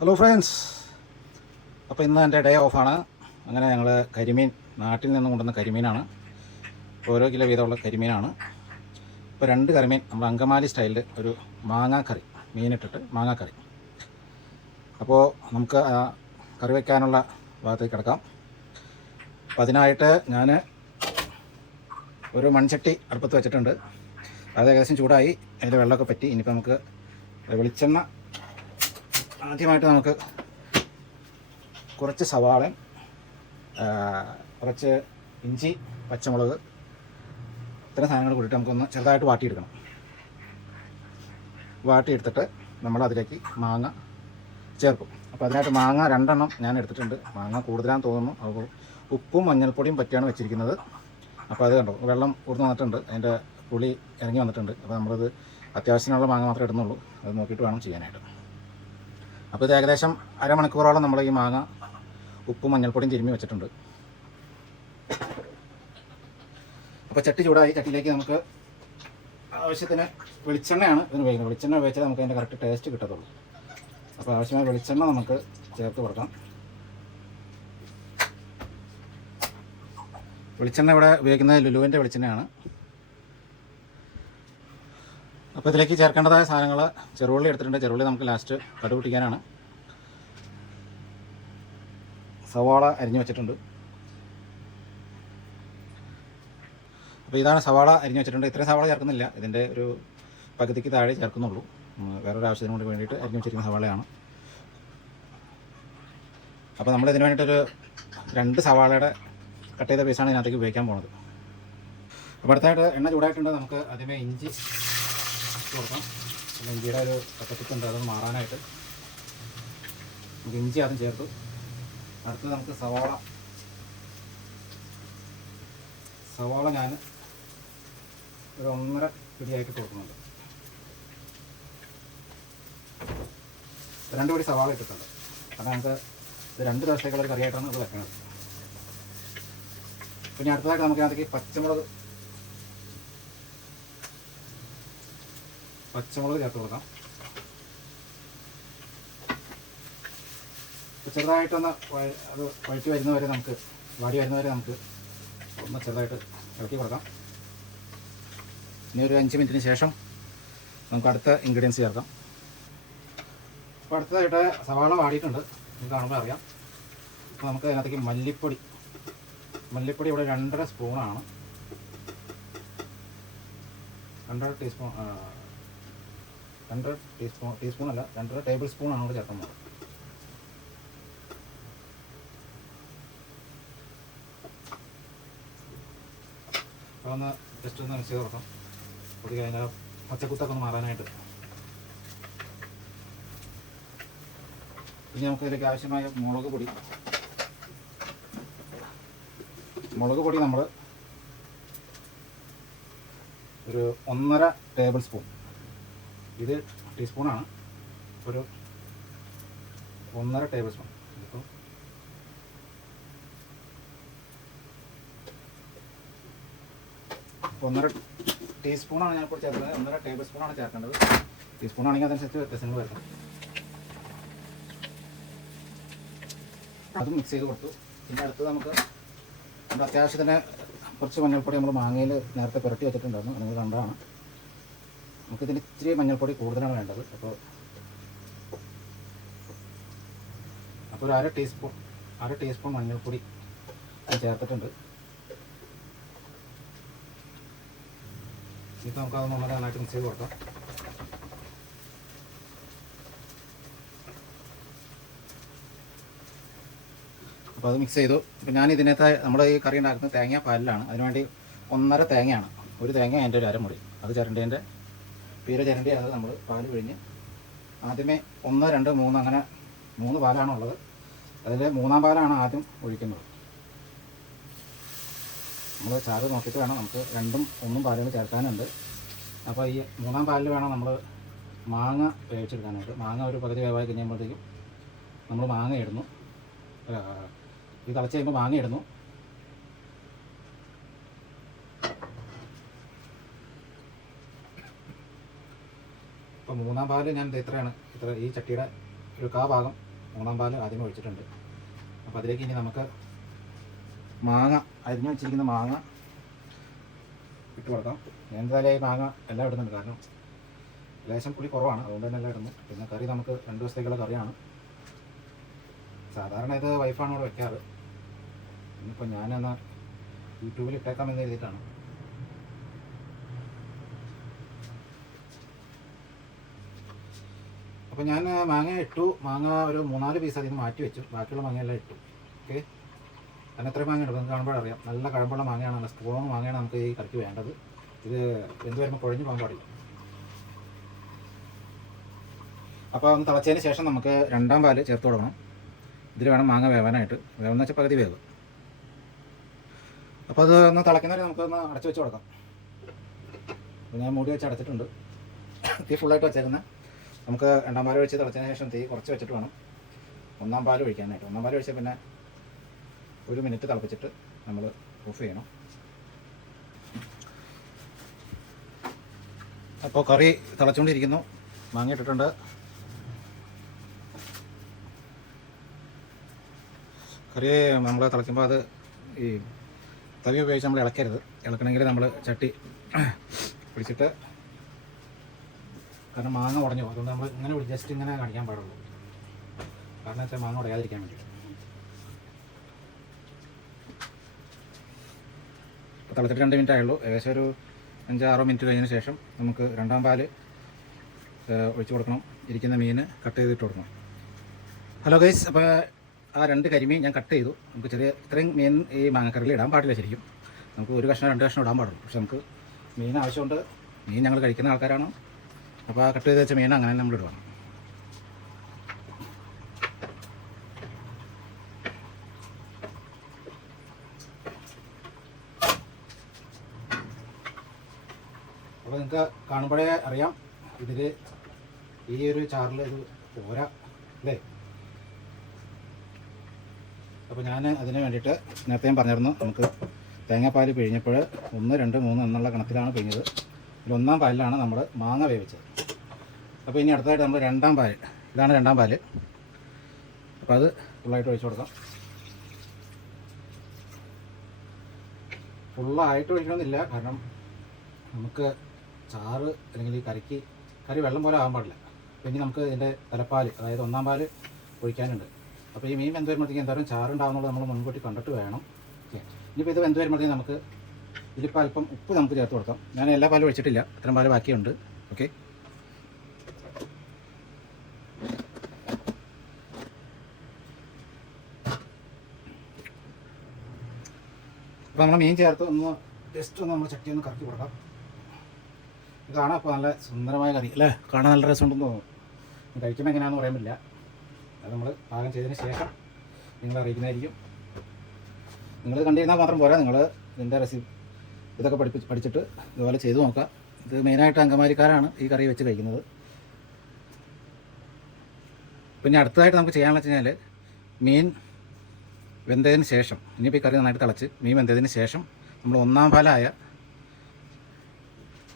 Hello friends, അപ്പോൾ ഇന്ന് എൻ്റെ ഡേ ഓഫാണ്. അങ്ങനെ ഞങ്ങൾ കരിമീൻ നാട്ടിൽ നിന്നും കൊണ്ടുവന്ന കരിമീനാണ്. ഓരോ കിലോ വീതമുള്ള കരിമീനാണ്. ഇപ്പോൾ 2 കരിമീൻ നമ്മൾ അങ്കമാലി സ്റ്റൈലിൽ ഒരു മാങ്ങാക്കറി, മീനിട്ടിട്ട് മാങ്ങാക്കറി. അപ്പോൾ നമുക്ക് കറി വയ്ക്കാനുള്ള ഭാഗത്തേക്ക് കിടക്കാം. അപ്പോൾ അതിനായിട്ട് ഞാൻ ഒരു മൺചട്ടി അടുപ്പത്ത് വെച്ചിട്ടുണ്ട്. അത് ഏകദേശം ചൂടായി, അതിൻ്റെ വെള്ളമൊക്കെ പറ്റി. ഇനിയിപ്പോൾ നമുക്ക് വെളിച്ചെണ്ണ ആദ്യമായിട്ട് നമുക്ക് കുറച്ച് സവാളയും കുറച്ച് ഇഞ്ചി, പച്ചമുളക്, ഇത്തരം സാധനങ്ങൾ കൂട്ടിയിട്ട് നമുക്കൊന്ന് ചെറുതായിട്ട് വാട്ടിയെടുക്കണം. വാട്ടിയെടുത്തിട്ട് നമ്മൾ അതിലേക്ക് മാങ്ങ ചേർക്കും. അപ്പോൾ അതിനായിട്ട് മാങ്ങ 2 എണ്ണം ഞാൻ എടുത്തിട്ടുണ്ട്. മാങ്ങ കൂടുതലാണെന്ന് തോന്നുന്നു. അപ്പോൾ ഉപ്പും മഞ്ഞൾപ്പൊടിയും പറ്റിയാണ് വെച്ചിരിക്കുന്നത്. അപ്പോൾ അത് കണ്ടോ, വെള്ളം ഊർന്ന് വന്നിട്ടുണ്ട്, അതിൻ്റെ പുളി ഇറങ്ങി വന്നിട്ടുണ്ട്. അപ്പോൾ നമ്മളത് അത്യാവശ്യത്തിനുള്ള മാങ്ങ മാത്രമേ ഇടുന്നുള്ളൂ. അത് നോക്കിയിട്ട് വേണം ചെയ്യാനായിട്ട്. അപ്പോൾ ഇത് ഏകദേശം അരമണിക്കൂറോളം നമ്മൾ ഈ മാങ്ങ ഉപ്പും മഞ്ഞൾപ്പൊടിയും തിരുമ്മി വെച്ചിട്ടുണ്ട്. അപ്പോൾ ചട്ടി ചൂടായി. ചട്ടിയിലേക്ക് നമുക്ക് ആവശ്യത്തിന് വെളിച്ചെണ്ണയാണ് ഇതിന് ഉപയോഗിക്കുന്നത്. വെളിച്ചെണ്ണ ഉപയോഗിച്ചാൽ നമുക്ക് അതിൻ്റെ കറക്റ്റ് ടേസ്റ്റ് കിട്ടത്തുള്ളൂ. അപ്പോൾ ആവശ്യമായ വെളിച്ചെണ്ണ നമുക്ക് ചേർത്ത് കൊടുക്കാം. വെളിച്ചെണ്ണ ഇവിടെ ഉപയോഗിക്കുന്നത് ലുലുവിൻ്റെ വെളിച്ചെണ്ണയാണ്. അപ്പോൾ ഇതിലേക്ക് ചേർക്കേണ്ടതായ സാധനങ്ങൾ, ചെറുള്ളി എടുത്തിട്ടുണ്ട്. ചെറുള്ളി നമുക്ക് ലാസ്റ്റ് കടുക് പൊട്ടിക്കാനാണ്. സവാള അരിഞ്ഞു വെച്ചിട്ടുണ്ട്. അപ്പോൾ ഇതാണ് സവാള അരിഞ്ഞു വെച്ചിട്ടുണ്ട്. ഇത്രയും സവാള ചേർക്കുന്നില്ല, ഇതിൻ്റെ ഒരു പകുതിക്ക് താഴെ ചേർക്കുന്നുള്ളൂ. വേറൊരു ആവശ്യത്തിന് കൂടി വേണ്ടിയിട്ട് അരിഞ്ഞു വെച്ചിരിക്കുന്ന സവാളയാണ്. അപ്പോൾ നമ്മൾ ഇതിന് വേണ്ടിയിട്ടൊരു 2 സവാളയുടെ കട്ട് ചെയ്ത പീസാണ് ഇതിനകത്തേക്ക് ഉപയോഗിക്കാൻ പോകുന്നത്. അപ്പോൾ അടുത്തായിട്ട് എണ്ണ ചൂടായിട്ടുണ്ട്. നമുക്ക് ആദ്യമേ ഇഞ്ചി കൊടുക്കാം. ഇഞ്ചിയുടെ ഒരു പച്ചപ്പിക്കുണ്ട്, അതൊന്ന് മാറാനായിട്ട് നമുക്ക് ഇഞ്ചി ആദ്യം ചേർത്തു. അടുത്തത് നമുക്ക് സവാള ഞാൻ ഒരു 1.5 പിടിയായിട്ട് കൊടുക്കുന്നുണ്ട്. 2 പിടി സവാള ഇട്ടിട്ടുണ്ട്. അപ്പോൾ നമുക്ക് ഇത് 2 ദിവസത്തേക്കുള്ള ഒരു കറിയായിട്ടാണ് ഇത് വെക്കുന്നത്. പിന്നെ അടുത്തതായിട്ട് നമുക്ക് അതിനകത്തേക്ക് പച്ചമുളക് ചേർത്ത് കൊടുക്കാം. ചെറുതായിട്ടൊന്ന് അത് വാടി വരുന്നവരെ നമുക്ക് ഒന്ന് ചെറുതായിട്ട് ഇളക്കി കൊടുക്കാം. ഇനി ഒരു 5 മിനിറ്റിന് ശേഷം നമുക്ക് അടുത്ത ഇൻഗ്രീഡിയൻസ് ചേർക്കാം. അപ്പോൾ അടുത്തതായിട്ട് സവാള വാടിയിട്ടുണ്ട്, നിങ്ങൾക്ക് കാണുമ്പോൾ അറിയാം. അപ്പോൾ നമുക്ക് അതിനകത്തേക്ക് മല്ലിപ്പൊടി ഇവിടെ 2.5 സ്പൂണാണ്. 2 ടീസ്പൂണല്ല, 2.5 ടേബിൾ സ്പൂണാണ് ഇവിടെ ചേർക്കുന്നത്. അപ്പോൾ ഒന്ന് ജസ്റ്റ് ഒന്ന് മിക്സ് ചെയ്ത് കൊടുക്കാം. പൊടി അതിൻ്റെ പച്ചക്കുത്തൊക്കെ ഒന്ന് മാറാനായിട്ട്. ഇനി നമുക്ക് ഇതിലേക്ക് ആവശ്യമായ മുളക് പൊടി നമ്മൾ ഒരു 1.5 ടേബിൾ സ്പൂൺ, ഇത് ടീസ്പൂണാണ്, ഒരു 1.5 ടേബിൾ സ്പൂൺ. ഇപ്പോൾ 1.5 ടീസ്പൂണാണ് ഞാനിപ്പോൾ ചേർക്കുന്നത്. 1.5 ടേബിൾ സ്പൂണാണ് ചേർക്കേണ്ടത്. ടീസ്പൂണാണെങ്കിൽ അതനുസരിച്ച് വ്യത്യാസങ്ങൾ വരുന്നത്. അതും മിക്സ് ചെയ്ത് കൊടുത്തു. പിന്നെ അടുത്ത് നമുക്ക് അത്യാവശ്യത്തിന് കുറച്ച് മഞ്ഞൾപ്പൊടി നമ്മൾ മാങ്ങയിൽ നേരത്തെ പുരട്ടി വെച്ചിട്ടുണ്ടായിരുന്നു, നിങ്ങൾ കണ്ടതാണ്. നമുക്കിതിന് ഇച്ചിരി മഞ്ഞൾപ്പൊടി കൂടുതലാണ് വേണ്ടത്. അപ്പോൾ ഒരു അര ടീസ്പൂൺ മഞ്ഞൾപ്പൊടി ചേർത്തിട്ടുണ്ട്. ഇപ്പോൾ നമുക്കത് നന്നായിട്ട് മിക്സ് ചെയ്ത് കൊടുക്കാം. അപ്പോൾ അത് മിക്സ് ചെയ്തു. അപ്പോൾ ഞാൻ ഇതിനകത്ത് നമ്മുടെ ഈ കറി ഉണ്ടാക്കുന്നത് തേങ്ങാപ്പാലിലാണ്. അതിനുവേണ്ടി 1.5 തേങ്ങയാണ്. ഒരു തേങ്ങ അതിൻ്റെ ഒരു അരമുറി അത് ചിരണ്ടേൻ്റെ പീര ചിരണ്ടി അത് നമ്മൾ പാല് പിഴിഞ്ഞ് ആദ്യമേ 1, 2, 3 അങ്ങനെ 3 പാലാണുള്ളത്. അതിൽ 3-ാം പാലാണ് ആദ്യം ഒഴിക്കുന്നത്. നമ്മൾ ചാറ് നോക്കിയിട്ട് വേണം, നമുക്ക് 2ഉം 1ഉം പാലുകൾ ചേർക്കാനുണ്ട്. അപ്പോൾ ഈ 3-ാം പാലിൽ വേണം നമ്മൾ മാങ്ങ വേവിച്ചെടുക്കാനായിട്ട്. മാങ്ങ ഒരു പകുതി വേവായി കഴിയുമ്പോഴത്തേക്കും നമ്മൾ മാങ്ങ ഇടുന്നു. ഇത് തിളച്ച് കഴിയുമ്പോൾ മാങ്ങ ഇടുന്നു. അപ്പോൾ 3-ാം പാല് ഞാൻ ഇത്രയാണ്, ഈ ചട്ടിയുടെ ഒരു കാ ഭാഗം മൂന്നാം പാൽ ആദ്യം ഒഴിച്ചിട്ടുണ്ട്. അപ്പോൾ അതിലേക്ക് ഇനി നമുക്ക് മാങ്ങ അരിഞ്ഞു വെച്ചിരിക്കുന്ന മാങ്ങ ഇട്ട് കൊടുക്കാം. എന്തായാലും ഈ മാങ്ങ എല്ലാം ഇടുന്നുണ്ട്, കാരണം ലേശം പുളി കുറവാണ്, അതുകൊണ്ട് തന്നെ എല്ലാം ഇടുന്നു. പിന്നെ കറി നമുക്ക് 2 ദിവസത്തേക്കുള്ള കറിയാണ്. സാധാരണ ഇത് വൈഫാണ് ഇവിടെ വെക്കാറ്. ഇന്നിപ്പോൾ ഞാനെന്നാ യൂട്യൂബിൽ ഇട്ടേക്കാമെന്ന് എഴുതിയിട്ടാണ്. അപ്പോൾ ഞാൻ മാങ്ങ ഇട്ടു. മാങ്ങ ഒരു 3-4 പീസ് അതിൽ നിന്ന് മാറ്റി വെച്ചു. ബാക്കിയുള്ള മാങ്ങയെല്ലാം ഇട്ടു. ഓക്കെ, അതിന് എത്ര മാങ്ങ ഉണ്ട് കാണുമ്പോഴറിയാം. നല്ല കഴമ്പുള്ള മാങ്ങയാണ്, നല്ല സ്ട്രോങ് മാങ്ങയാണ് നമുക്ക് ഈ കറിക്ക് വേണ്ടത്. ഇത് എന്ത് വരുമ്പോൾ കുഴഞ്ഞു പോകാൻ പാടില്ല. അപ്പോൾ ഒന്ന് തിളച്ചതിന് ശേഷം നമുക്ക് 2ാം പാൽ ചേർത്ത് കൊടുക്കണം. ഇതിൽ വേണം മാങ്ങ വേവാനായിട്ട്. വേവെന്ന് വെച്ചാൽ പകുതി വേവ്. അപ്പോൾ അത് ഒന്ന് തിളയ്ക്കുന്നവരെ നമുക്കൊന്ന് അടച്ചു വെച്ച് കൊടുക്കാം. അപ്പോൾ ഞാൻ മൂടി വെച്ച് അടച്ചിട്ടുണ്ട്. തീ ഫുള്ളായിട്ട് വെച്ചേക്കുന്നത്. നമുക്ക് 2ാം പാൽ ഒഴിച്ച് തിളച്ചതിന് ശേഷം തീ കുറച്ച് വെച്ചിട്ട് വേണം 1ാം പാൽ ഒഴിക്കാനായിട്ട്. 1ാം പാൽ ഒഴിച്ചാൽ പിന്നെ 1 മിനിറ്റ് തിളപ്പിച്ചിട്ട് നമ്മൾ ഓഫ് ചെയ്യണം. അപ്പോൾ കറി തിളച്ചുകൊണ്ടിരിക്കുന്നു. മാങ്ങ ഇട്ടിട്ടുണ്ട്. കറി നമ്മൾ തിളയ്ക്കുമ്പോൾ അത് ഈ തവി ഉപയോഗിച്ച് നമ്മൾ ഇളക്കരുത്. ഇളക്കണമെങ്കിൽ നമ്മൾ ചട്ടി പിടിച്ചിട്ട്, കാരണം മാങ്ങ ഉടഞ്ഞു, അതുകൊണ്ട് നമ്മൾ ഇങ്ങനെ ജസ്റ്റ് ഇങ്ങനെ കാണിക്കാൻ പാടുള്ളൂ. കാരണം വെച്ചാൽ മാങ്ങ ഉടയാതിരിക്കാൻ വേണ്ടിയിട്ട്. ഇപ്പോൾ തിളച്ചിട്ട് 2 മിനിറ്റ് ആയുള്ളൂ. ഏകദേശം ഒരു 5-6 മിനിറ്റ് കഴിഞ്ഞതിന് ശേഷം നമുക്ക് 2ാം പാൽ ഒഴിച്ച് കൊടുക്കണം. ഇരിക്കുന്ന മീൻ കട്ട് ചെയ്തിട്ട് കൊടുക്കണം. ഹലോ ഗൈസ്, അപ്പോൾ ആ 2 കരിമീൻ ഞാൻ കട്ട് ചെയ്തു. നമുക്ക് ഇത്രയും മീൻ ഈ മാങ്ങക്കറിയിൽ ഇടാൻ പാടില്ല. ശരിക്കും നമുക്ക് 1 കഷ്ണം 2 കഷ്ണം ഇടാൻ പാടുള്ളൂ. പക്ഷെ നമുക്ക് മീൻ ആവശ്യമുണ്ട്. മീൻ ഞങ്ങൾ കഴിക്കുന്ന ആൾക്കാരാണ്. അപ്പോൾ ആ കട്ട് ചെയ്ത് വെച്ച മീൻ അങ്ങനെ നമ്മൾ ഇടുകയാണ്. അപ്പോൾ നിങ്ങൾക്ക് കാണുമ്പോഴേ അറിയാം ഇതിൽ ഈ ഒരു ചാറിൽ ഇത് പോരാ അല്ലേ. അപ്പോൾ ഞാൻ അതിന് വേണ്ടിയിട്ട് നേരത്തെ ഞാൻ പറഞ്ഞിരുന്നു, നമുക്ക് തേങ്ങാപ്പാൽ പിഴിഞ്ഞപ്പോൾ 1, 2, 3 എന്നുള്ള കണത്തിലാണ് പിഴിഞ്ഞത്. ഇതിൽ 1ാം പാലിലാണ് നമ്മൾ മാങ്ങ വേവിച്ചത്. അപ്പോൾ ഇനി അടുത്തതായിട്ട് നമ്മൾ 2ാം പാൽ, ഇതാണ് 2ാം പാൽ. അപ്പോൾ അത് ഫുള്ളായിട്ട് ഒഴിച്ച് കൊടുക്കാം. ഫുള്ളായിട്ട് ഒഴിക്കണമെന്നില്ല, കാരണം നമുക്ക് ചാറ് അല്ലെങ്കിൽ ഈ കറി വെള്ളം പോലെ ആകാൻ പാടില്ല. അപ്പോൾ ഇനി നമുക്ക് ഇതിൻ്റെ തലപ്പാൽ, അതായത് 1ാം പാൽ ഒഴിക്കാനുണ്ട്. അപ്പോൾ ഈ മീൻ വെന്ത് വരുമ്പോഴത്തേക്കും എന്തായാലും ചാറുണ്ടാകുന്നുള്ളത് നമ്മൾ മുൻകൂട്ടി കണ്ടിട്ട് വേണം. ഓക്കെ, ഇനിയിപ്പോൾ ഇത് വെന്ത് വരുമ്പോഴത്തേക്കും നമുക്ക് ഇതിലിപ്പോൾ അല്പം ഉപ്പ് നമുക്ക് ചേർത്ത് കൊടുക്കാം. ഞാൻ എല്ലാ പാലും ഒഴിച്ചിട്ടില്ല, ഇത്രയും പാല് ബാക്കിയുണ്ട്. ഓക്കെ, അപ്പോൾ നമ്മൾ മീൻ ചേർത്ത് ഒന്ന് ജസ്റ്റ് ഒന്ന് നമ്മൾ ചട്ടി ഒന്ന് കറക്കി കൊടുക്കാം. ഇതാണ് അപ്പോൾ നല്ല സുന്ദരമായ കറി അല്ലേ. കാണാൻ നല്ല രസമുണ്ടെന്ന് തോന്നുന്നു. കഴിക്കുമ്പോൾ എങ്ങനെയാണെന്ന് പറയാൻ പറ്റില്ല. അത് നമ്മൾ പാകം ചെയ്തതിന് ശേഷം നിങ്ങളെ അറിയിക്കുന്നതായിരിക്കും. നിങ്ങൾ കണ്ടിരുന്നാൽ മാത്രം പോരാ, നിങ്ങൾ ഇതിൻ്റെ ഇതൊക്കെ പഠിച്ചിട്ട് ഇതുപോലെ ചെയ്ത് നോക്കുക. ഇത് മെയിനായിട്ട് അങ്കമാലിക്കാരാണ് ഈ കറി വെച്ച് കഴിക്കുന്നത്. പിന്നെ അടുത്തതായിട്ട് നമുക്ക് ചെയ്യാനുള്ള വെച്ച് കഴിഞ്ഞാൽ മീൻ വെന്തതിന് ശേഷം, ഇനിയിപ്പോൾ ഈ കറി നന്നായിട്ട് തിളച്ച് മീൻ വെന്തതിന് ശേഷം നമ്മൾ 1ാം പാലായ,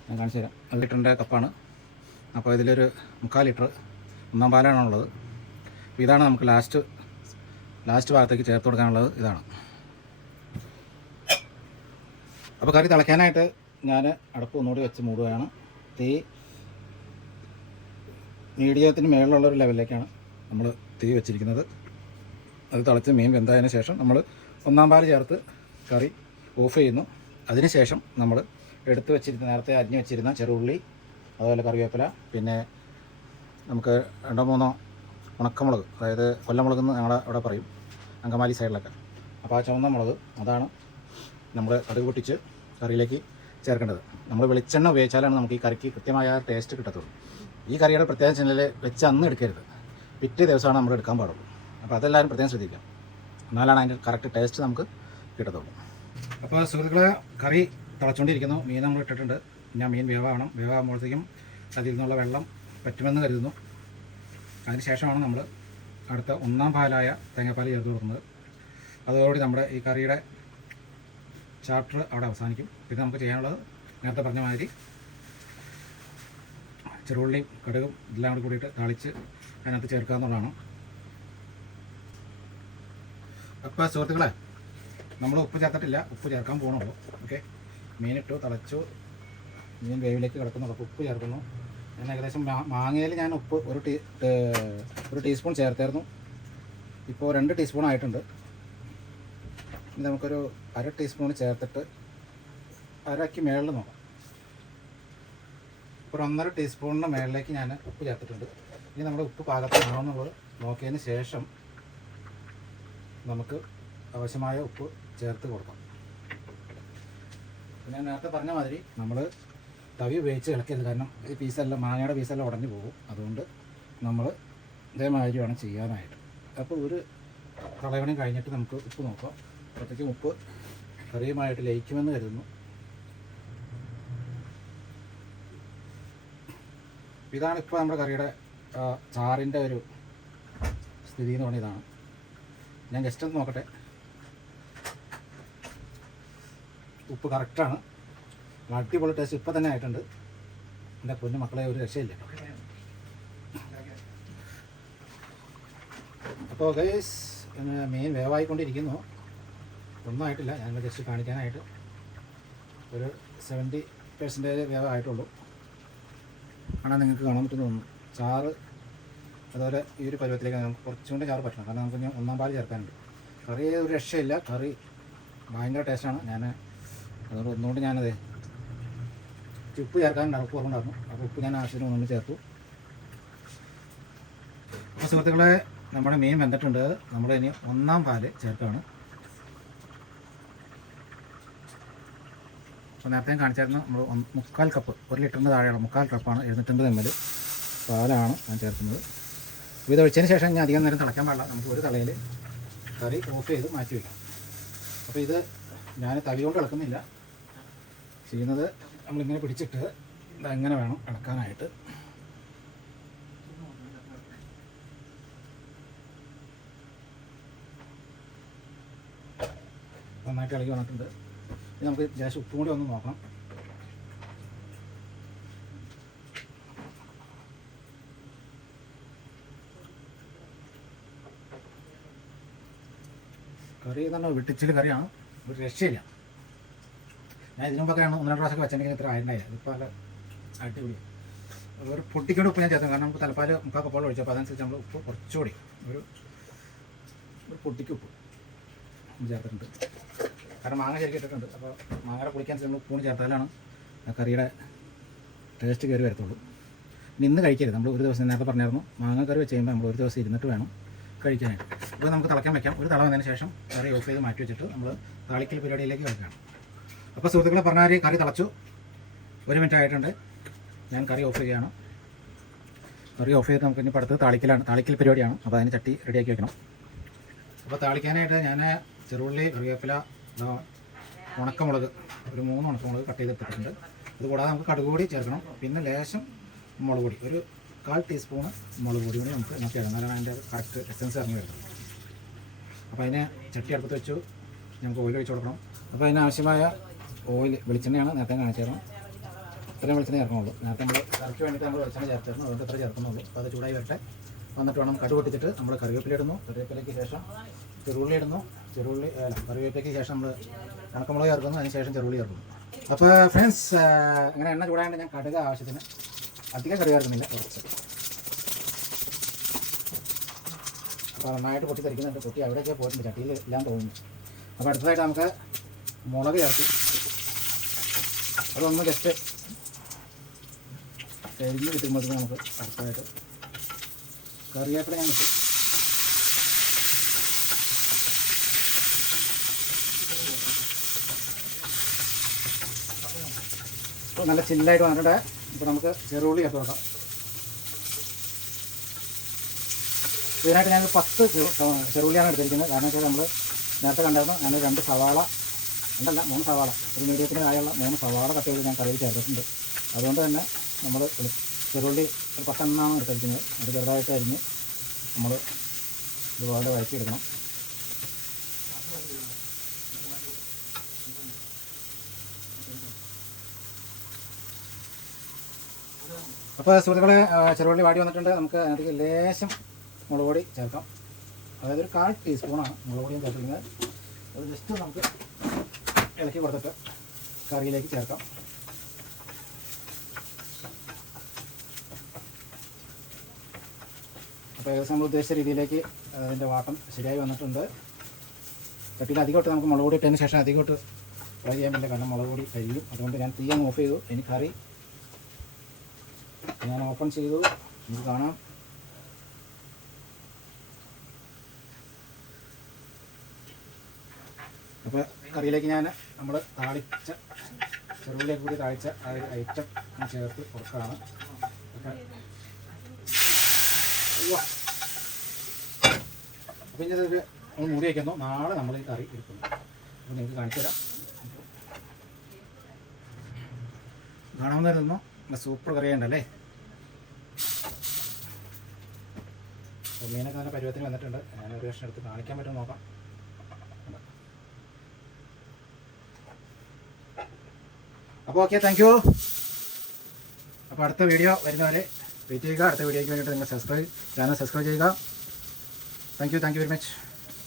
ഞാൻ കാണിച്ചു തരാം, 1 ലിറ്ററിൻ്റെ കപ്പാണ്. അപ്പോൾ ഇതിലൊരു 3/4 ലിറ്റർ 1ാം പാലാണുള്ളത്. അപ്പോൾ ഇതാണ് നമുക്ക് ലാസ്റ്റ് ഭാഗത്തേക്ക് ചേർത്ത് കൊടുക്കാനുള്ളത്. ഇതാണ്. അപ്പോൾ കറി തിളയ്ക്കാനായിട്ട് ഞാൻ അടപ്പ് ഒന്നുകൂടി വെച്ച് മൂടുകയാണ്. തീ മീഡിയത്തിന് മേളിലുള്ളൊരു ലെവലിലേക്കാണ് നമ്മൾ തീ വെച്ചിരിക്കുന്നത്. അത് തിളച്ച് മീൻ വെന്തതിന് ശേഷം നമ്മൾ 1ാം പാൽ ചേർത്ത് കറി ഓഫ് ചെയ്യുന്നു. അതിനുശേഷം നമ്മൾ എടുത്ത് വെച്ചിരുന്ന, നേരത്തെ അരിഞ്ഞ് വെച്ചിരുന്ന ചെറുള്ളി, അതുപോലെ കറിവേപ്പില, പിന്നെ നമുക്ക് 2-3 ഉണക്കമുളക്, അതായത് കൊല്ലമുളകെന്ന് ഞങ്ങൾ അവിടെ പറയും അങ്കമാലി സൈഡിലൊക്കെ. അപ്പോൾ ആ ചുവന്ന മുളക്, അതാണ് നമ്മൾ കടുക് പൊട്ടിച്ച് കറിയിലേക്ക് ചേർക്കേണ്ടത്. നമ്മൾ വെളിച്ചെണ്ണ ഉപയോഗിച്ചാലാണ് നമുക്ക് ഈ കറിക്ക് കൃത്യമായ ടേസ്റ്റ് കിട്ടത്തുള്ളൂ. ഈ കറിയുടെ പ്രത്യേകം ചെന്നൽ വെച്ച് അന്ന് എടുക്കരുത്, പിറ്റേ ദിവസമാണ് നമ്മൾ എടുക്കാൻ പാടുള്ളൂ. അപ്പോൾ അതെല്ലാവരും പ്രത്യേകം ശ്രദ്ധിക്കാം, എന്നാലാണ് അതിൻ്റെ കറക്റ്റ് ടേസ്റ്റ് നമുക്ക് കിട്ടത്തുള്ളൂ. അപ്പോൾ സുഹൃത്തുക്കളെ, കറി തിളച്ചുകൊണ്ടിരിക്കുന്നു. മീൻ നമ്മൾ ഇട്ടിട്ടുണ്ട്. ഞാൻ മീൻ വേവാകുമ്പോഴത്തേക്കും അതിൽ നിന്നുള്ള വെള്ളം പറ്റുമെന്ന് കരുതുന്നു. അതിന് ശേഷമാണ് നമ്മൾ അടുത്ത 1ാം പാലായ തേങ്ങാപ്പാൽ ചേർത്ത് കൊടുക്കുന്നത്. അതോടുകൂടി നമ്മുടെ ഈ കറിയുടെ ചാപ്റ്റർ അവിടെ അവസാനിക്കും. പിന്നെ നമുക്ക് ചെയ്യാനുള്ളത് നേരത്തെ പറഞ്ഞ മാതിരി ചെറുള്ളിയും കടുകും എല്ലാം കൂടി കൂടിയിട്ട് താളിച്ച് അതിനകത്ത് ചേർക്കുക എന്നുള്ളതാണ്. അപ്പോൾ സുഹൃത്തുക്കളെ, നമ്മൾ ഉപ്പ് ചേർത്തിട്ടില്ല, ഉപ്പ് ചേർക്കാൻ പോകണുള്ളൂ. ഓക്കെ, മീനിട്ടു, തിളച്ചു, മീൻ വേവിലേക്ക് കിടക്കുന്നുള്ളൂ. അപ്പോൾ ഉപ്പ് ചേർക്കുന്നു. ഞാൻ ഏകദേശം മാങ്ങയിൽ ഞാൻ ഉപ്പ് ഒരു ടീസ്പൂൺ ചേർത്തായിരുന്നു. ഇപ്പോൾ 2 ടീസ്പൂൺ ആയിട്ടുണ്ട്. ഇനി നമുക്കൊരു 1/2 ടീസ്പൂൺ ചേർത്തിട്ട് അരയ്ക്ക് മേളിൽ നോക്കാം. ഒരു 1.5 ടീസ്പൂണിന് മേളിലേക്ക് ഞാൻ ഉപ്പ് ചേർത്തിട്ടുണ്ട്. ഇനി നമ്മൾ ഉപ്പ് പാകത്തിനാണെന്നുള്ളത് നോക്കിയതിന് ശേഷം നമുക്ക് ആവശ്യമായ ഉപ്പ് ചേർത്ത് കൊടുക്കാം. പിന്നെ ഞാൻ നേരത്തെ പറഞ്ഞ മാതിരി നമ്മൾ തവി ഉപയോഗിച്ച് ഇളക്കരുത്, കാരണം ഈ പീസെല്ലാം മാങ്ങയുടെ പീസെല്ലാം ഉടഞ്ഞു പോകും. അതുകൊണ്ട് നമ്മൾ ഇതേമാതിരി വേണം ചെയ്യാനായിട്ട്. അപ്പോൾ ഒരു കളവണയും കഴിഞ്ഞിട്ട് നമുക്ക് ഉപ്പ് നോക്കാം. അപ്പോഴത്തേക്കും ഉപ്പ് കറിയുമായിട്ട് ലയിക്കുമെന്ന് കരുതുന്നു. ഇതാണ് ഇപ്പോൾ നമ്മുടെ കറിയുടെ ചാറിൻ്റെ ഒരു സ്ഥിതി എന്ന് പറഞ്ഞാൽ ഇതാണ്. ഞാൻ ജസ്റ്റ് ഒന്ന് നോക്കട്ടെ. ഉപ്പ് കറക്റ്റാണ്, അടിപൊളി ടേസ്റ്റ് ഇപ്പം തന്നെ ആയിട്ടുണ്ട്. എൻ്റെ പൊന്നു മക്കളെ, ഒരു രക്ഷയില്ല. അപ്പോൾ ഗൈസ്, മീൻ വേവായിക്കൊണ്ടിരിക്കുന്നു. ഒന്നും ആയിട്ടില്ല, ഞാൻ ജസ്റ്റ് കാണിക്കാനായിട്ട്. ഒരു 70% വേവായിട്ടുള്ളൂ. കാണാൻ നിങ്ങൾക്ക് കാണാൻ പറ്റുമെന്ന് തോന്നുന്നു. ചാറ് അതുപോലെ ഈ ഒരു പരുവത്തിലേക്ക് നമുക്ക് കുറച്ചുകൊണ്ട് ചാറ് പറ്റണം, കാരണം നമുക്ക് ഇനി 1-ാം പാൽ ചേർക്കാനുണ്ട്. കറി ഒരു രക്ഷയില്ല, കറി ഭയങ്കര ടേസ്റ്റാണ്. അതുകൊണ്ട് ഒന്നുകൊണ്ട് ഞാനത് ഉപ്പ് ചേർക്കാനുണ്ട്, ഉപ്പ് കുറവുണ്ടായിരുന്നു. അപ്പോൾ ഉപ്പ് ഞാൻ ആവശ്യത്തിന് ഒന്നുകൊണ്ട് ചേർത്തു. അപ്പോൾ സുഹൃത്തുക്കളെ, നമ്മുടെ മീൻ വെന്തിട്ടുണ്ട്. നമ്മൾ ഇനി 1-ാം പാൽ ചേർക്കുകയാണ്. അപ്പോൾ നേരത്തെ കാണിച്ചായിരുന്നു, നമ്മൾ 3/4 കപ്പ്, 1 ലിറ്ററിൻ്റെ താഴെയുള്ള 3/4 കപ്പാണ് 750 ml പാലാണ് ഞാൻ ചേർക്കുന്നത്. ഇത് ഒഴിച്ചതിന് ശേഷം ഞാൻ അധികം നേരം തിളയ്ക്കാൻ പാടില്ല. നമുക്ക് ഒരു തളയിൽ കറി ഓഫ് ചെയ്ത് മാറ്റി വയ്ക്കാം. അപ്പോൾ ഇത് ഞാൻ തവി കൊണ്ട് ഇളക്കുന്നില്ല, ചെയ്യുന്നത് നമ്മളിങ്ങനെ പിടിച്ചിട്ട് ഇതെങ്ങനെ വേണം ഇളക്കാനായിട്ട്. നന്നായിട്ട് ഇളകി വന്നിട്ടുണ്ട്. ഇനി നമുക്ക് ലേശം ഉപ്പും കൂടി ഒന്ന് നോക്കണം. കറി എന്ന് പറഞ്ഞാൽ വെട്ടിച്ചിൽ കറിയാണ്, ഒരു രക്ഷയില്ല. ഞാൻ ഇതിനു മുമ്പൊക്കെയാണ് 1-2 പ്രാവശ്യമൊക്കെ വെച്ചിട്ടുണ്ടെങ്കിൽ ഇത്ര ആയിട്ടുണ്ടായി. ഇതിപ്പോൾ നല്ല അടിപൊളി. ഒരു പൊട്ടിക്കൊണ്ട് ഉപ്പ് ഞാൻ ചേർത്തു, കാരണം നമുക്ക് തലപ്പാൽ 3/4 കപ്പോളം ഒഴിച്ചു. അപ്പോൾ അതനുസരിച്ച് നമ്മൾ ഉപ്പ് കുറച്ചുകൂടി ഒരു പൊട്ടിക്ക് ഉപ്പ് ചേർത്തിട്ടുണ്ട്. കാരണം മാങ്ങ ശരിക്കും ഇട്ടിട്ടുണ്ട്. അപ്പോൾ മാങ്ങയുടെ പൊടിക്കനുസരിച്ച് നമ്മൾ ഉപ്പൂണ് ചേർത്താലാണ് ആ കറിയുടെ ടേസ്റ്റ് കയറി വരത്തുള്ളൂ. ഇന്ന് കഴിക്കരുത്. നമ്മൾ ഒരു ദിവസം നേരത്തെ പറഞ്ഞായിരുന്നു, മാങ്ങ കറി വെച്ച് കഴിയുമ്പോൾ നമ്മൾ ഒരു ദിവസം ഇരുന്നിട്ട് വേണം കഴിക്കാനായിട്ട്. അപ്പോൾ നമുക്ക് തിളയ്ക്കാൻ വയ്ക്കാം. ഒരു തള വന്നതിന് ശേഷം കറി ഓഫ് ചെയ്ത് മാറ്റി വെച്ചിട്ട് നമ്മൾ താളിക്കൽ പരിപാടിയിലേക്ക് വെക്കുകയാണ്. അപ്പോൾ സുഹൃത്തുക്കളെ, പറഞ്ഞാൽ കറി തിളച്ചു, 1 മിനിറ്റ് ആയിട്ടുണ്ട്. ഞാൻ കറി ഓഫ് ചെയ്യുകയാണ്. കറി ഓഫ് ചെയ്ത് നമുക്ക് ഇനി അടുത്ത് താളിക്കൽ പരിപാടിയാണ്. അപ്പോൾ അതിന് ചട്ടി റെഡിയാക്കി വെക്കണം. അപ്പോൾ താളിക്കാനായിട്ട് ഞാൻ ചെറുള്ളി, കറിവേപ്പില, ഉണക്കമുളക്, ഒരു 3 ഉണക്കമുളക് കട്ട് ചെയ്തിട്ടിട്ടുണ്ട്. അതുകൂടാതെ നമുക്ക് കടുക് പൊടി ചേർക്കണം. പിന്നെ ലേശം മുളക് പൊടി, ഒരു 1/4 ടീസ്പൂണ് മുളക് പൊടി കൂടി നമുക്ക് നോക്കി ഇടാം, എന്നാലാണ് അതിൻ്റെ കറക്റ്റ് എസൻസ് ഇറങ്ങി വരുന്നത്. അപ്പോൾ അതിന് ചട്ടി അടുപ്പത്ത് വെച്ചു, നമുക്ക് ഓയിൽ ഒഴിച്ച് കൊടുക്കണം. അപ്പോൾ അതിനാവശ്യമായ ഓയിൽ, വെളിച്ചെണ്ണയാണ് നേരത്തെ കാണിച്ചിരുന്നു. ഇത്രയും വെളിച്ചെണ്ണ ചേർക്കണുള്ളൂ. നേരത്തെ നമ്മൾ കറിക്ക് വേണ്ടിയിട്ട് നമ്മൾ വെളിച്ചെണ്ണ ചേർത്തിരുന്നു, അതുകൊണ്ട് ഇത്ര ചേർക്കുന്നുള്ളൂ. അപ്പോൾ അത് ചൂടായി വരട്ടെ. വന്നിട്ട് വേണം കടുക് പൊട്ടിച്ചിട്ട് നമ്മൾ കറിവേപ്പില ഇടുന്നു. കറിവേപ്പിലയ്ക്ക് ശേഷം ചെറുള്ളി ഇടുന്നു. കറിവേപ്പിലയ്ക്ക് ശേഷം നമ്മൾ ഉണക്കമുളക് ചേർക്കുന്നു. അതിന് ശേഷം ചെറുള്ളി ചേർക്കുന്നു. അപ്പോൾ ഫ്രണ്ട്സ്, അങ്ങനെ എണ്ണ ചൂടായതുകൊണ്ട് ഞാൻ കടുക് ആവശ്യത്തിന് അധികം കറി ചേർക്കുന്നില്ല, കുറച്ച്. അപ്പോൾ നന്നായിട്ട് പൊട്ടി തെറിക്കുന്നുണ്ട്. പൊട്ടി അവിടെയൊക്കെ പോയിട്ടുണ്ട്, ചട്ടിയിൽ എല്ലാം തോന്നുന്നു. അപ്പോൾ അടുത്തതായിട്ട് നമുക്ക് മുളക് ചേർത്ത് അതൊന്ന് ജസ്റ്റ് കരിഞ്ഞ് കിട്ടുമ്പോഴത്തേക്ക് നമുക്ക് അടുത്തതായിട്ട് കറിവേപ്പില ഞാൻ കിട്ടും. അപ്പോൾ നല്ല ചില്ലായിട്ട് വന്നിട്ടുണ്ട്. ഇപ്പോൾ നമുക്ക് ചെറുള്ളി ചേർത്ത് കൊടുക്കാം. ഇതിനായിട്ട് ഞാൻ 10 ചെറുള്ളിയാണ് എടുത്തിരിക്കുന്നത്. കാരണം വെച്ചാൽ നമ്മൾ നേരത്തെ കണ്ടായിരുന്നു, ഞാൻ 2 സവാള, 3 സവാള, ഒരു മീഡിയത്തിന് താഴെയുള്ള 3 സവാള കട്ട് ചെയ്ത് ഞാൻ കറിയിൽ ചേർത്തിട്ടുണ്ട്. അതുകൊണ്ട് തന്നെ നമ്മൾ ചെറുള്ളി ഒരു 10 എണ്ണമാണ് എടുത്തിരിക്കുന്നത്. അത് ചെറുതായിട്ട് അരിഞ്ഞ് നമ്മൾ ഇതുപോലെ വഴറ്റിയെടുക്കണം. അപ്പോൾ സുഹൃത്തുക്കളെ, ചെറുള്ളി വാടി വന്നിട്ടുണ്ട്. നമുക്ക് അതിനകത്തേക്ക് ലേശം മുളക് പൊടി ചേർക്കാം. അതായത് ഒരു 1/4 ടീസ്പൂണാണ് മുളക് പൊടിയും ചേർക്കുന്നത്. അത് ജസ്റ്റ് നമുക്ക് ഇളക്കി കൊടുത്തിട്ട് കറിയിലേക്ക് ചേർക്കാം. അപ്പോൾ ഏകദേശം നമ്മൾ ഉദ്ദേശിച്ച രീതിയിലേക്ക് അതിൻ്റെ വാട്ടം ശരിയായി വന്നിട്ടുണ്ട്. ചട്ടിയിൽ അധികമായിട്ട് നമുക്ക് മുളക് പൊടി ഇട്ടതിന് ശേഷം അധികമായിട്ട് ഫ്രൈ ചെയ്യാൻ പറ്റില്ല, കാരണം മുളക് പൊടി കരിയും. അതുകൊണ്ട് ഞാൻ തീ അങ്ങ് ഓഫ് ചെയ്തു. ഇനി കറി ഞാൻ ഓപ്പൺ ചെയ്തു, നമുക്ക് കാണാം. അപ്പോൾ കറിയിലേക്ക് നമ്മൾ താളിച്ച ചെറുള്ളിലേക്ക് കൂടി താളിച്ച ആ ഒരു ഐറ്റം ചേർത്ത് കൊടുക്കുകയാണ്. അപ്പോൾ ഇനി അതൊരു നമ്മൾ മൂടി വയ്ക്കുന്നു. നാളെ നമ്മൾ ഈ കറി എടുക്കുന്നു. അപ്പോൾ നിങ്ങൾക്ക് കാണിച്ചു തരാം. കാണാവുന്നതായിരുന്നു. സൂപ്പർ കറിയുണ്ടല്ലേ. അപ്പോൾ മീനൊക്കെ നല്ല പരുവത്തിന് വന്നിട്ടുണ്ട്. ഞാനൊരു കഷ്ണം എടുത്ത് കാണിക്കാൻ പറ്റുമോ നോക്കാം. അപ്പോൾ ഓക്കെ, താങ്ക് യു. അപ്പോൾ അടുത്ത വീഡിയോ വരുന്നവരെ വെയിറ്റ് ചെയ്യുക. അടുത്ത വീഡിയോയ്ക്ക് വേണ്ടിയിട്ട് നിങ്ങൾ ചാനൽ സബ്സ്ക്രൈബ് ചെയ്യുക. Thank you very much.